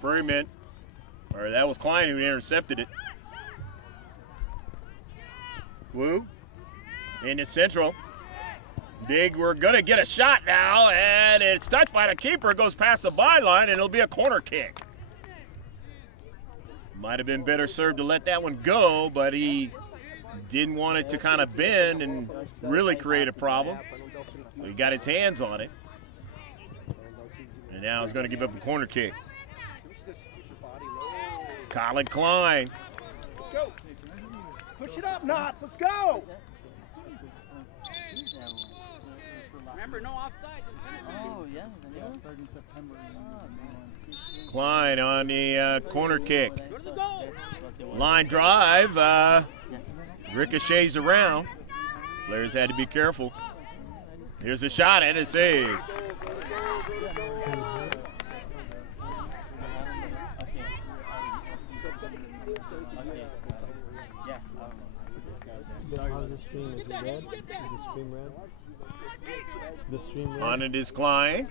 Freeman, or that was Klein who intercepted it. Wu into central. Big, we're gonna get a shot now, and it's touched by the keeper, goes past the byline, and it'll be a corner kick. Might have been better served to let that one go, but he didn't want it to kind of bend and really create a problem. So he got his hands on it. And now he's gonna give up a corner kick. Colin Klein. Let's go. Push it up, Knots. Let's go. Remember, no offsides. Oh, yeah. Starting September. Klein on the corner kick. Line drive. Ricochets around. Players had to be careful. Here's a shot and a save. The stream is red. Is the stream red? The stream red. On it is Klein.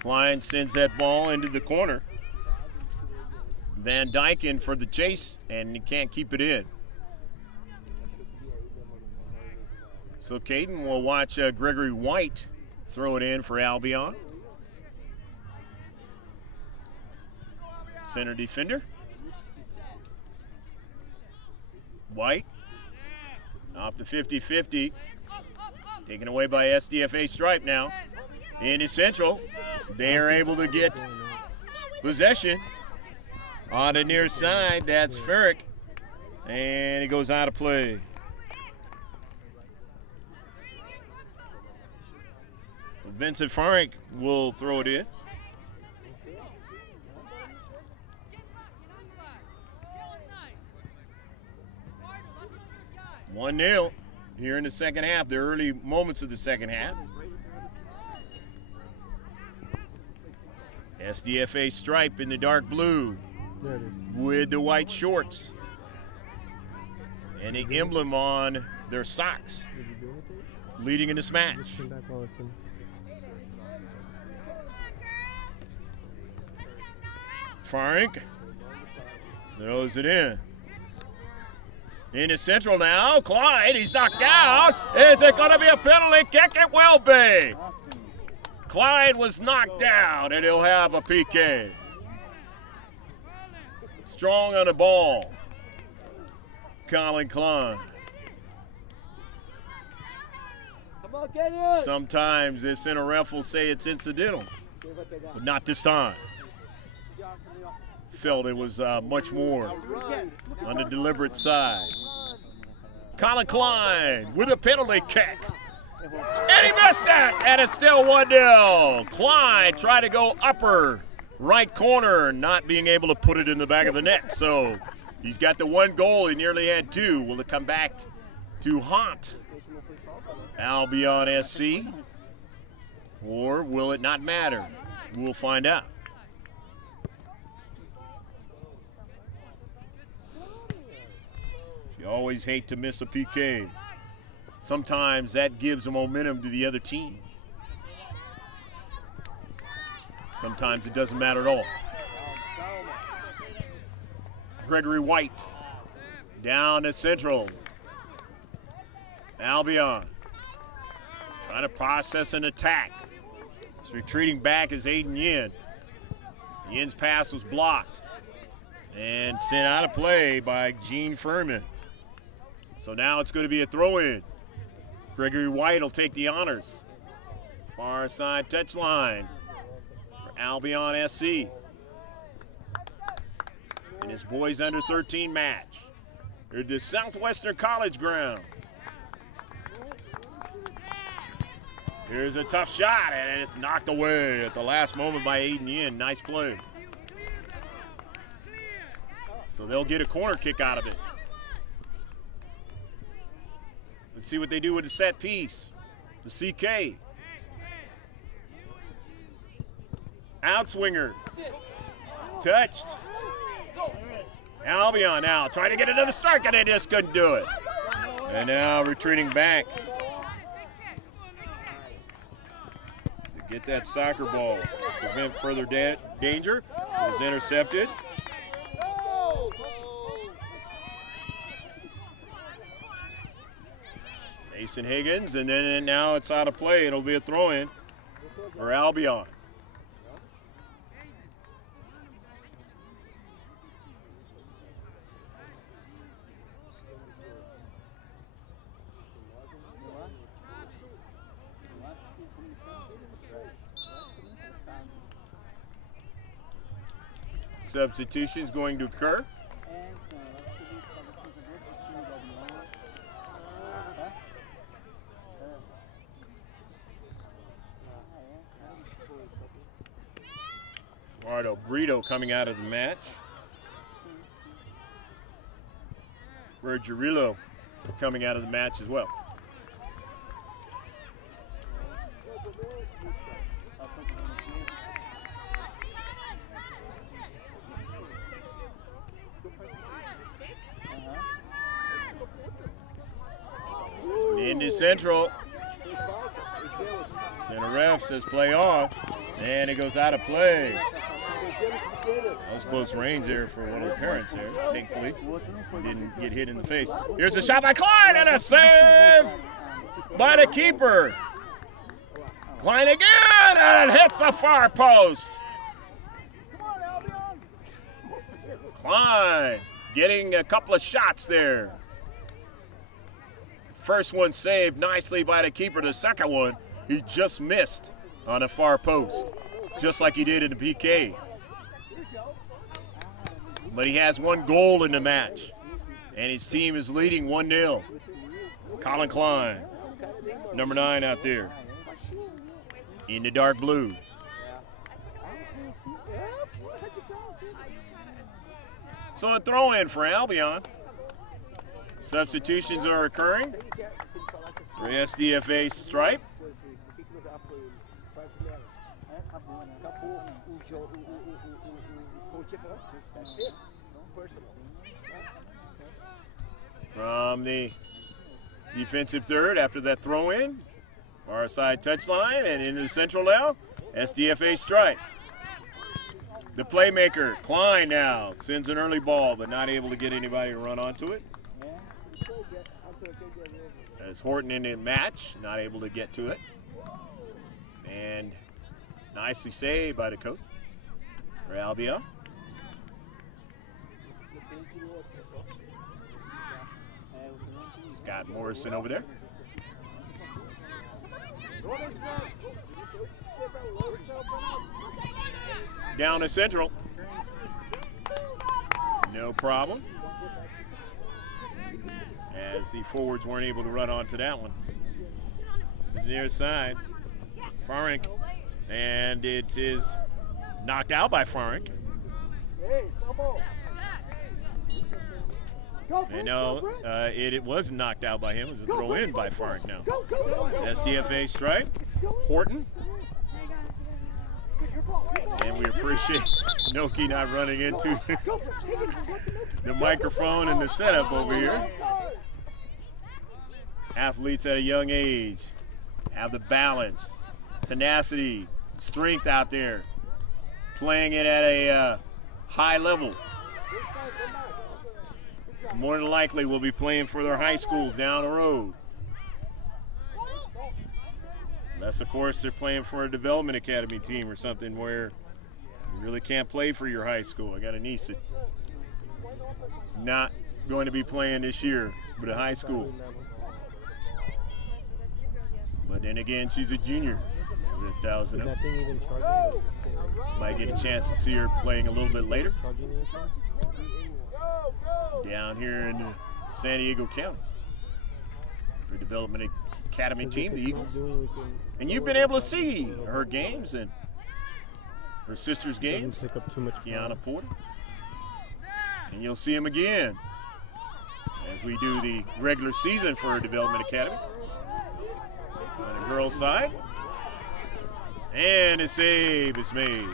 Klein sends that ball into the corner. Van Dyke in for the chase, and he can't keep it in. So Caden will watch Gregory White throw it in for Albion. Center defender. White. Off the 50-50. Taken away by SDFA Stripe now. Into central. They are able to get possession. On the near side, that's Ferrick. And he goes out of play. Vincent Ferrick will throw it in. One 0 here in the second half, the early moments of the second half. SDFA Stripe in the dark blue with the white shorts and the emblem on their socks leading in this match. Frank throws it in. Into central now. Clyde, he's knocked out. Is it going to be a penalty kick? It will be. Clyde was knocked out, and he'll have a PK. Strong on the ball. Colin Klein. Sometimes this center ref will say it's incidental, but not this time. Felt it was much more on the deliberate side. Colin Klein with a penalty kick. And he missed it, and it's still 1-0. Klein tried to go upper right corner, not being able to put it in the back of the net. So he's got the one goal, he nearly had two. Will it come back to haunt Albion SC? Or will it not matter? We'll find out. You always hate to miss a PK. Sometimes that gives a momentum to the other team. Sometimes it doesn't matter at all. Gregory White down at central. Albion trying to process an attack. He's retreating back as Aiden Yin. Yin's pass was blocked and sent out of play by Gene Furman. So now it's going to be a throw-in. Gregory White will take the honors. Far side touchline for Albion SC. In his boys under 13 match. At the Southwestern College grounds. Here's a tough shot, and it's knocked away at the last moment by Aiden Yin. Nice play. So they'll get a corner kick out of it. Let's see what they do with the set piece. The CK. Outswinger. Touched. Albion now trying to get another strike, and they just couldn't do it. And now retreating back. To get that soccer ball, prevent further danger. was intercepted. Mason Higgins, and then now it's out of play. It'll be a throw-in for Albion. Substitution's going to occur. Eduardo Brito coming out of the match. Virgilio is coming out of the match as well. Into Central. Center ref says play on, and it goes out of play. That was close range there for one of the parents there. Thankfully, didn't get hit in the face. Here's a shot by Klein and a save by the keeper. Klein again, and it hits the far post. Klein getting a couple of shots there. First one saved nicely by the keeper. The second one, he just missed on a far post, just like he did in the PK. But he has one goal in the match, and his team is leading 1-0. Colin Klein, number 9 out there in the dark blue. So a throw-in for Albion. Substitutions are occurring for SDFA stripe. From the defensive third after that throw-in, far side touchline and into the central now, SDFA stripe. The playmaker, Klein now, sends an early ball but not able to get anybody to run onto it. As Horton in the match, not able to get to it. And nicely saved by the coach for Albion. Scott Morrison over there. Down to Central. No problem. As the forwards weren't able to run onto that one. To the near side, Farink, and it is knocked out by Farink. And no, it was knocked out by him. It was a throw in by Farink now. SDFA strike. Horton. And we appreciate Noki not running into the microphone and the setup over here. Athletes at a young age have the balance, tenacity, strength out there, playing it at a high level. More than likely will be playing for their high schools down the road. Unless, of course, they're playing for a development academy team or something where you really can't play for your high school. I got a niece that not going to be playing this year, but a high school. But then again, she's a junior at 1,000. Might get a chance to see her playing a little bit later. Down here in San Diego County. Her development academy team, the Eagles. And you've been able to see her games and her sister's games, Kiana Porter. And you'll see them again as we do the regular season for her development academy. On the girls' side. And a save is made.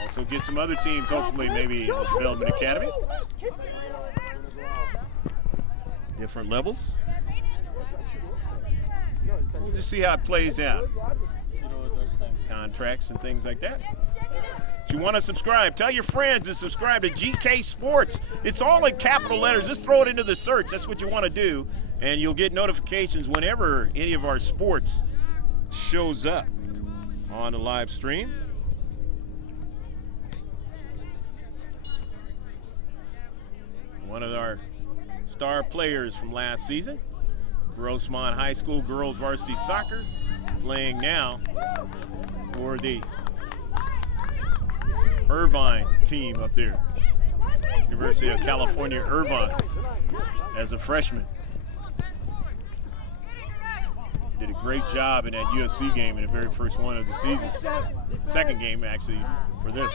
Also get some other teams, hopefully, maybe in the development academy. Different levels. We'll just see how it plays out. contracts and things like that. If you want to subscribe, tell your friends to subscribe to GK Sports. It's all in capital letters. Just throw it into the search. That's what you want to do, and you'll get notifications whenever any of our sports shows up on the live stream. One of our star players from last season, Grossmont High School girls varsity soccer, playing now for the Irvine team up there, University of California, Irvine, as a freshman. Did a great job in that USC game in the very first one of the season. Second game, actually, for them.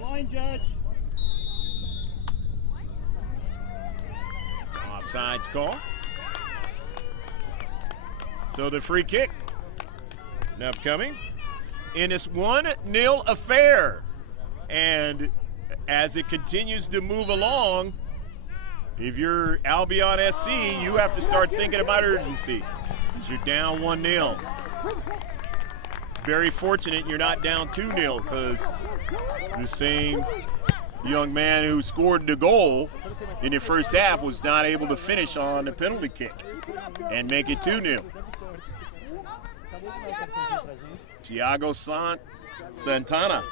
Line judge. Offsides call. So the free kick upcoming in this 1-0 affair. And as it continues to move along, if you're Albion SC, you have to start thinking about urgency because you're down 1-0. Very fortunate you're not down 2-0 because the same young man who scored the goal in the first half was not able to finish on the penalty kick and make it 2-0. Tiago Santana.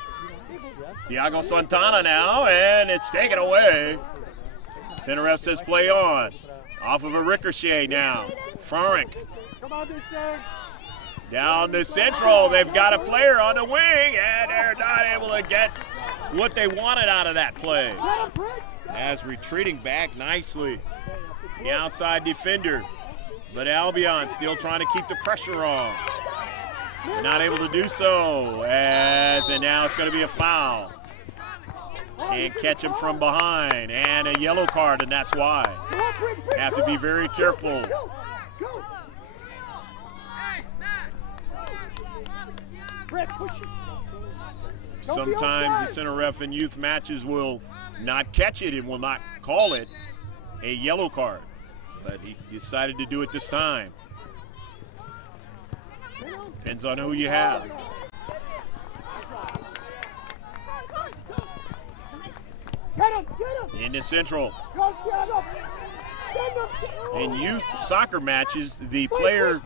Tiago Santana now, and it's taken away. Center ref says play on. Off of a ricochet now. Frank. Down the central. They've got a player on the wing, and they're not able to get what they wanted out of that play. As retreating back nicely. The outside defender. But Albion still trying to keep the pressure on. They're not able to do so. And now it's going to be a foul. Can't catch him from behind. And a yellow card, and that's why. Have to be very careful. Sometimes the center ref in youth matches will not catch it and will not call it a yellow card. But he decided to do it this time. Depends on who you have. In the central. In youth soccer matches, the player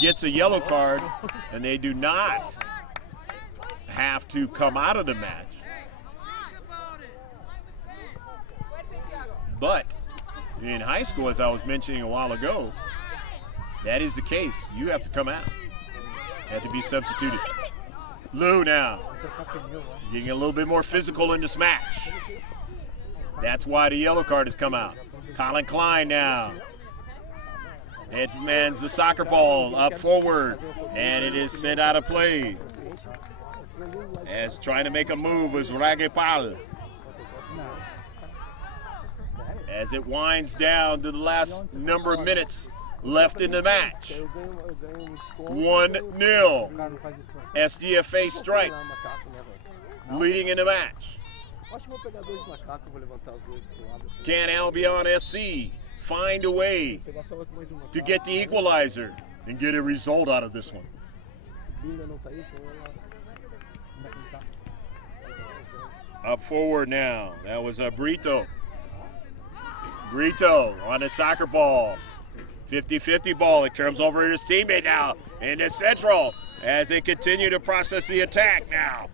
gets a yellow card and they do not have to come out of the match. But in high school, as I was mentioning a while ago, that is the case. You have to come out. You have to be substituted. Lou now, getting a little bit more physical in this match. That's why the yellow card has come out. Colin Klein now. Headsman's the soccer ball up forward, and it is sent out of play. As trying to make a move was Ragepal. As it winds down to the last number of minutes left in the match. 1-0. SDFA strike leading in the match. Can Albion SC find a way to get the equalizer and get a result out of this one? Up forward now. That was Brito. Brito on the soccer ball. 50-50 ball. It comes over to his teammate now in the central as they continue to process the attack now.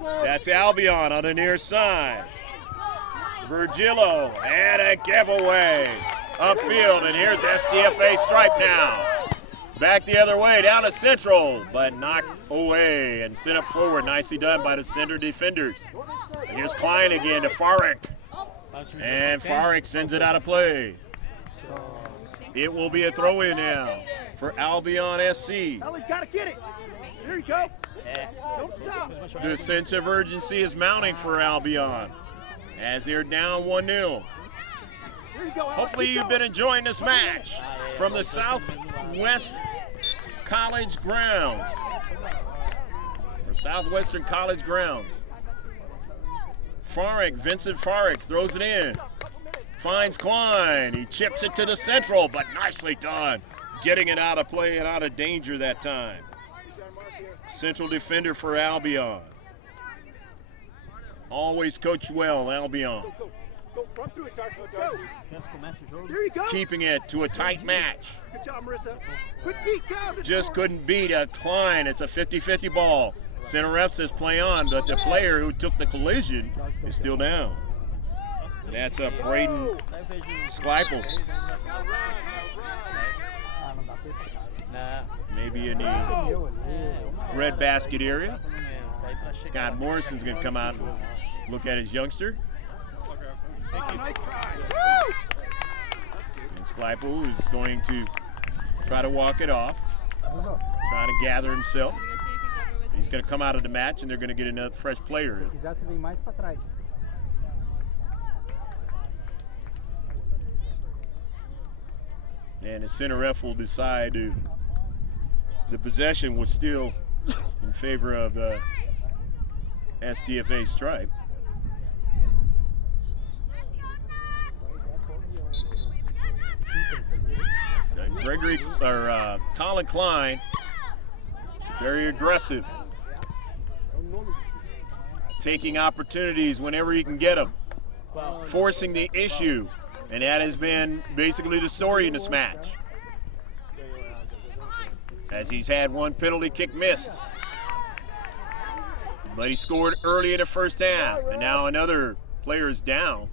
That's Albion on the near side. Virgilio and a giveaway upfield, and here's SDFA stripe now. Back the other way down to central, but knocked away and sent up forward. Nicely done by the center defenders. And here's Klein again to Farrick. And Farrick sends it out of play. It will be a throw-in now for Albion SC. Ellie's got to get it. There you go. Don't stop. The sense of urgency is mounting for Albion as they're down 1-0. Hopefully you've been enjoying this match from the Southwest College grounds, or Southwestern College grounds. Farrick, Vincent Farrick throws it in. Finds Klein. He chips it to the central, but nicely done. Getting it out of play and out of danger that time. Central defender for Albion. Always coached well, Albion. Go, run through it, Darcy. Let's go. There you go. Keeping it to a tight match. Good job, Marissa. Quick feet, go. Just couldn't beat a Klein. It's a 50-50 ball. Center ref says play on, but the player who took the collision is still down. And that's up Braden Skleipel. Maybe in the red basket area. Scott Morrison's going to come out and look at his youngster. Nice try. And Skleipel is going to try to walk it off, trying to gather himself. He's going to come out of the match, and they're going to get another fresh player. And the center ref will decide the possession was still in favor of SDFA Stripe. Colin Klein, very aggressive, taking opportunities whenever he can get them, forcing the issue, and that has been basically the story in this match, as he's had one penalty kick missed. But he scored early in the first half, and now another player is down.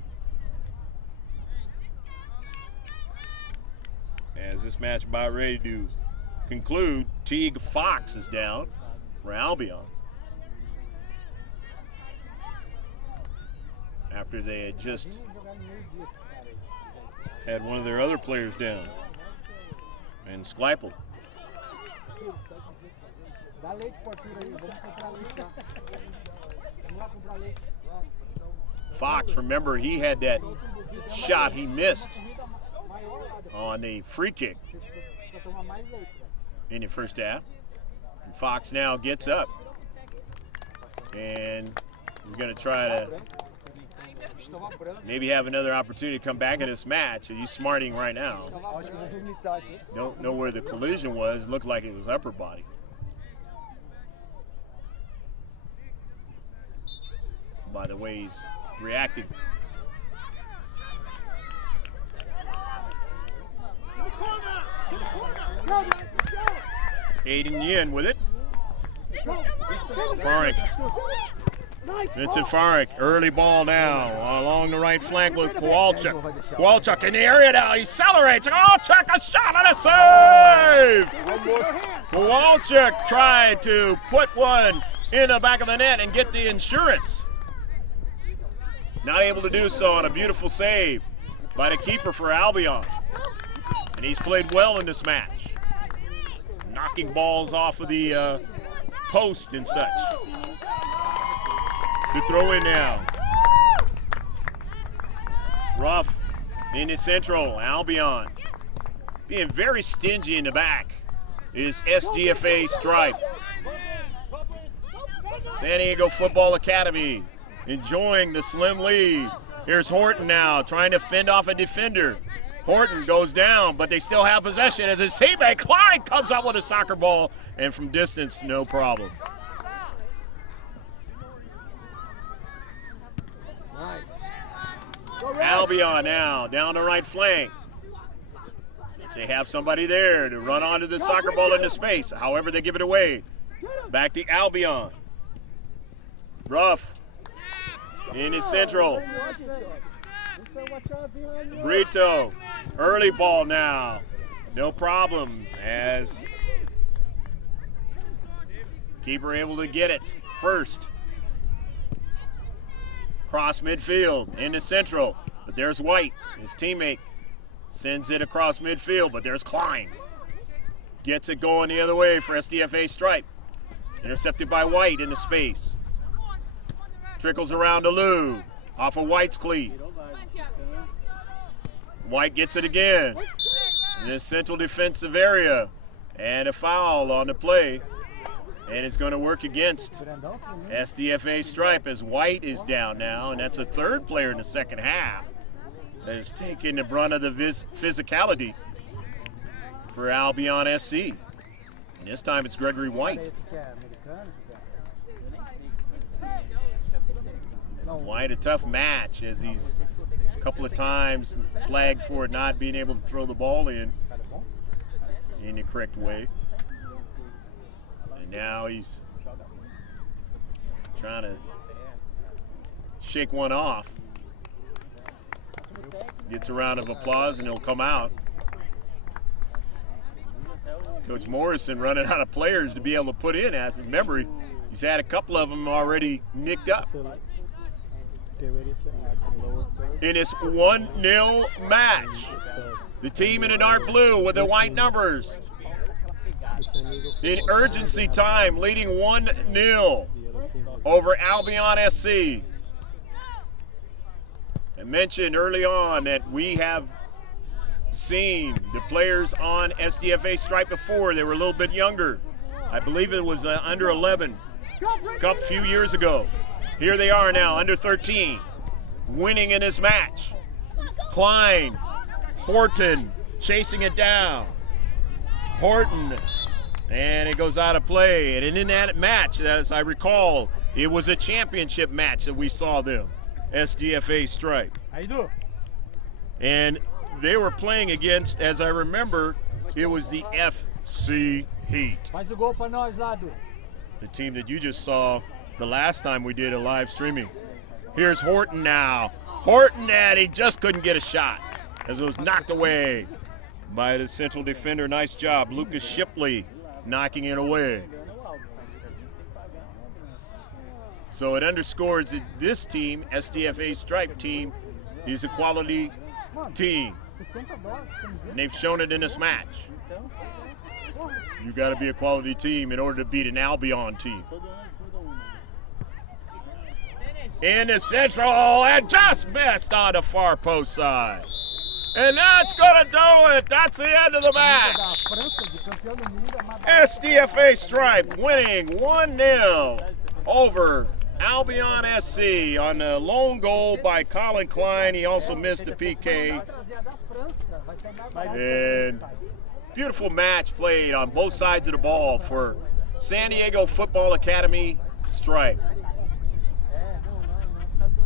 As this match about ready to conclude, Teague Fox is down for Albion, after they had just had one of their other players down. And Skleipel. Fox, remember, he had that shot he missed on the free kick in the first half. And Fox now gets up and he's going to try to maybe have another opportunity to come back in this match. He's smarting right now. Don't know where the collision was. Looked like it was upper body. By the way he's reacting. Aiden Yin with it. Farrick. Vincent Farrick, early ball now along the right flank with Kowalczyk. Kowalczyk in the area now, he accelerates. Kowalczyk, a shot and a save! Kowalczyk tried to put one in the back of the net and get the insurance. Not able to do so on a beautiful save by the keeper for Albion. And he's played well in this match, knocking balls off of the post and such. The throw in now. Ruff in the central, Albion. Being very stingy in the back is SDFA Stripe. San Diego Football Academy enjoying the slim lead. Here's Horton now trying to fend off a defender. Horton goes down, but they still have possession as his teammate Klein comes up with a soccer ball, and from distance, no problem. Nice. Albion now down the right flank. They have somebody there to run onto the soccer ball into space. However, they give it away. Back to Albion. Ruff in his central. Brito, early ball now. No problem as keeper able to get it first. Cross midfield into central, but there's White, his teammate. Sends it across midfield, but there's Klein. Gets it going the other way for SDFA Stripe. Intercepted by White in the space. Trickles around to Lou, off of White's cleat. White gets it again in this central defensive area. And a foul on the play. And it's going to work against SDFA Stripe as White is down now. And that's a third player in the second half that is taking the brunt of the physicality for Albion SC. And this time it's Gregory White. White, a tough match as he's a couple of times flagged for not being able to throw the ball in the correct way. And now he's trying to shake one off. Gets a round of applause and he'll come out. Coach Morrison running out of players to be able to put in. Remember, he's had a couple of them already nicked up. In this 1-0 match, the team in the dark blue with the white numbers in urgency time, leading 1-0 over Albion SC. I mentioned early on that we have seen the players on SDFA stripe before. They were a little bit younger. I believe it was under 11 a few years ago. Here they are now, under 13, winning in this match. Klein, Horton chasing it down. Horton, and it goes out of play. And in that match, as I recall, it was a championship match that we saw them, SDFA stripe. How you doing? And they were playing against, as I remember, it was the FC Heat. Faz o gol pra nós lá, Du. The team that you just saw the last time we did a live streaming. Here's Horton now. Horton, and he just couldn't get a shot as it was knocked away by the central defender. Nice job, Lucas Shipley knocking it away. So it underscores that this team, SDFA stripe team, is a quality team. And they've shown it in this match. You got to be a quality team in order to beat an Albion team. In the central, and just missed on the far post side. And that's going to do it. That's the end of the match. SDFA stripe winning 1-0 over Albion SC on the lone goal by Colin Klein. He also missed the PK. And beautiful match played on both sides of the ball for San Diego Football Academy stripe.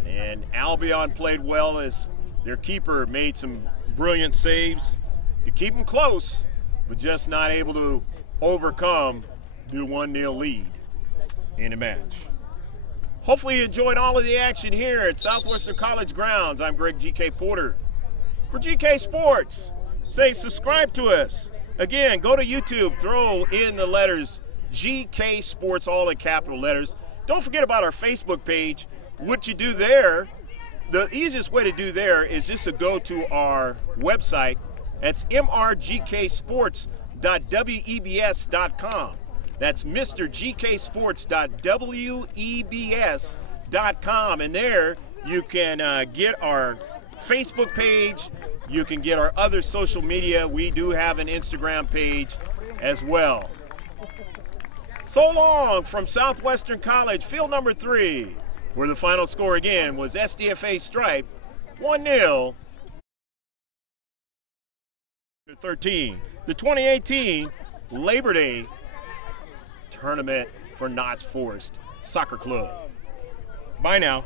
And Albion played well as their keeper made some brilliant saves to keep them close, but just not able to overcome the 1-0 lead in the match. Hopefully you enjoyed all of the action here at Southwestern College grounds. I'm Greg GK Porter for GK Sports. Say subscribe to us. Again, go to YouTube, throw in the letters GK Sports, all in capital letters. Don't forget about our Facebook page. What you do there, the easiest way to do there is just to go to our website. That's mrgksports.webs.com. That's mrgksports.webs.com. And there you can get our Facebook page. You can get our other social media. We do have an Instagram page as well. So long from Southwestern College, field number 3, where the final score again was SDFA stripe 1-0. 13. The 2018 Labor Day tournament for Knott's Forest Soccer Club. Bye now.